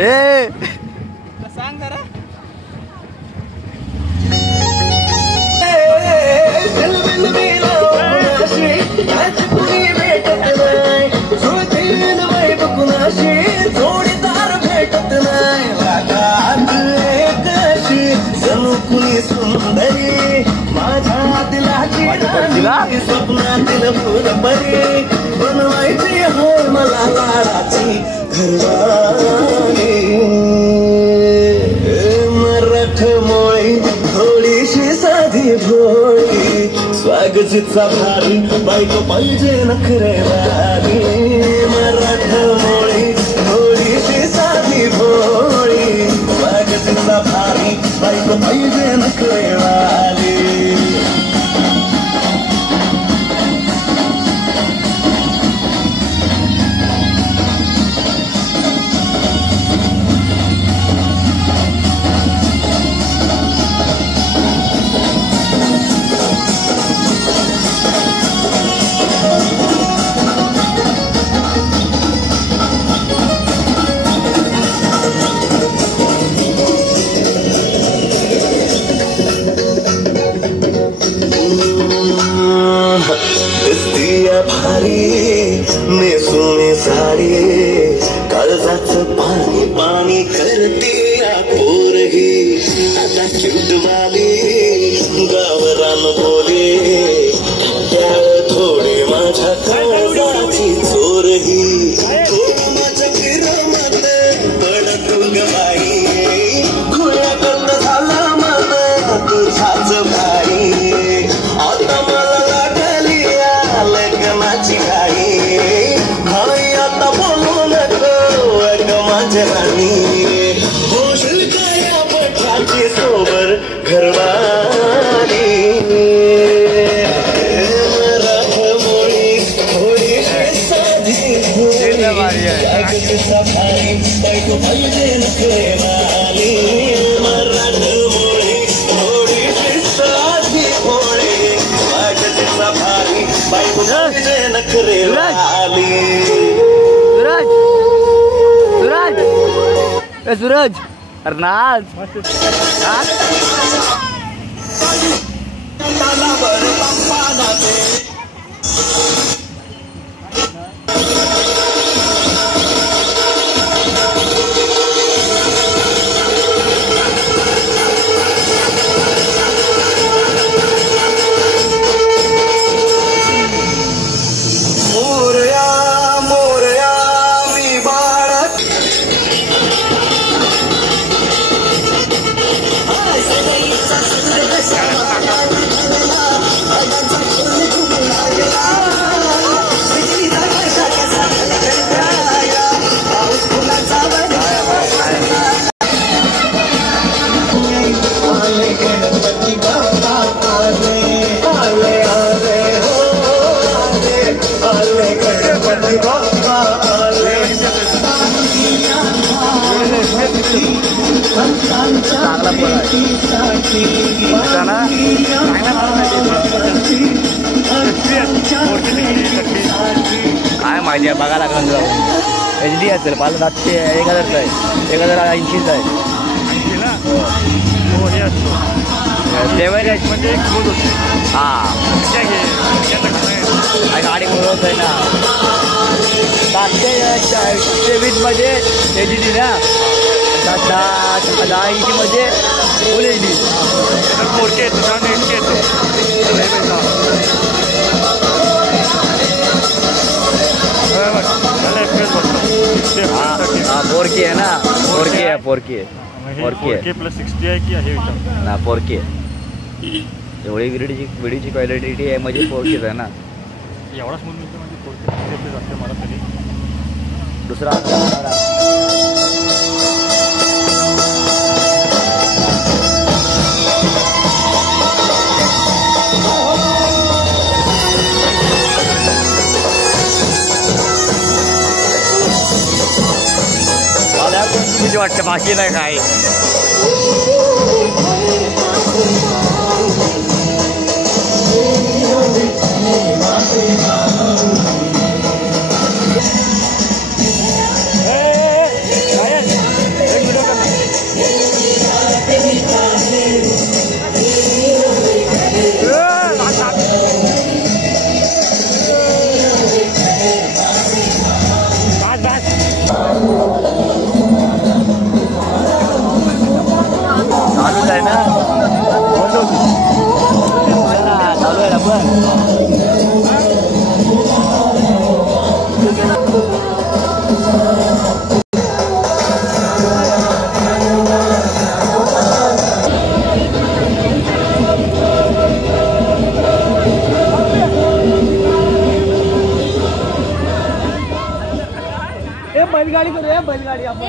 ए सांग जरा. जोडीदार भेटत नाही कुणी सुंदरी माझ्या दिलाची स्वप्नातील फुलपरी बनवायची हो मला लाडाची घरवाणी. मराठमोळी थोडीशी साधी भोळी स्वागतीचा भारी बायको पाहिजे नखरेवाली. मराठमोळी थोडीशी साधी भोळी स्वागतीचा भारी बायको पाहिजे नखरेवाली. नेसुने साडी काळजाचं पाणी पाणी करते पोरगी आता चिटवाली गावरान बोले त्या थोडी माझ्या काळजाची चोरही माझ्या विरमात पडत गबाई खुल्या बंद झाला मला तुझाच भाई. आता मला लागली लग्नाची घाई भाई आता बोलू नको माझ्या राणी. होशील काय पठाची सोबर घरवाली. मराठमोळी थोडी साधी भारी बायको पाहिजे नखरेवाली. मराठमोळी थोडी साधी भोळी वाटतीचा भारी बायको पाहिजे नखरेवाली. सूरज सूरज सूरज अरे नाच. काय माहिती आहे बघा लागलं जाऊन. HD असेल 5,700 1,000 आहे 1,080 आहे. म्हणजे एक बोल होते. हा गाडी बोलवत आहे ना 720 मध्ये HD ना 1080 मध्ये फुल HD. 4K येतो 8K येतो. 4K आहे ना 4K आहे 4K 4K प्लस 60 आहे की आहे ना 4K. एवढी व्हिडिओची क्वालिटी आहे म्हणजे 4K आहे ना. एवढाच म्हणून म्हणजे 4K जाते मला तरी. दुसरा तुझी वाटतं बाकी नाही काय. बैलगाडी करूया बैलगाडी आपण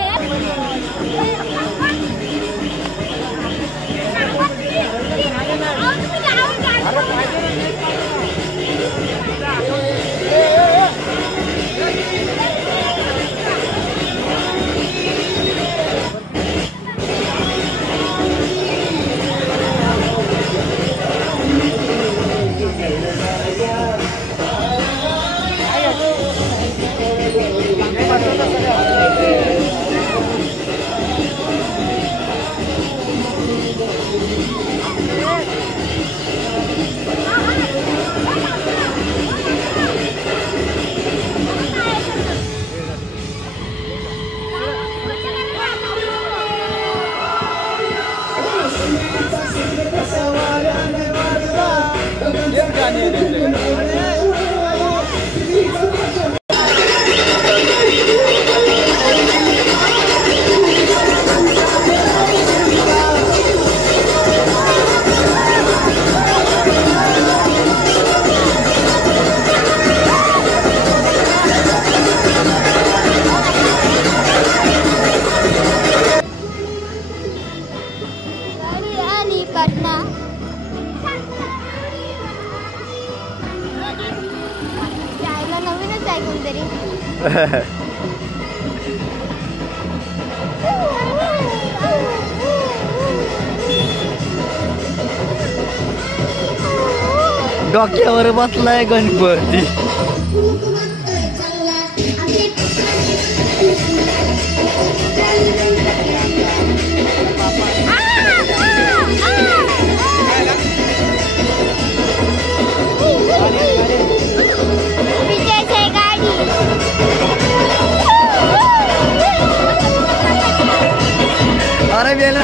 डोक्यावर बसलाय गणपती अरे बेल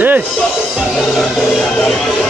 Hey!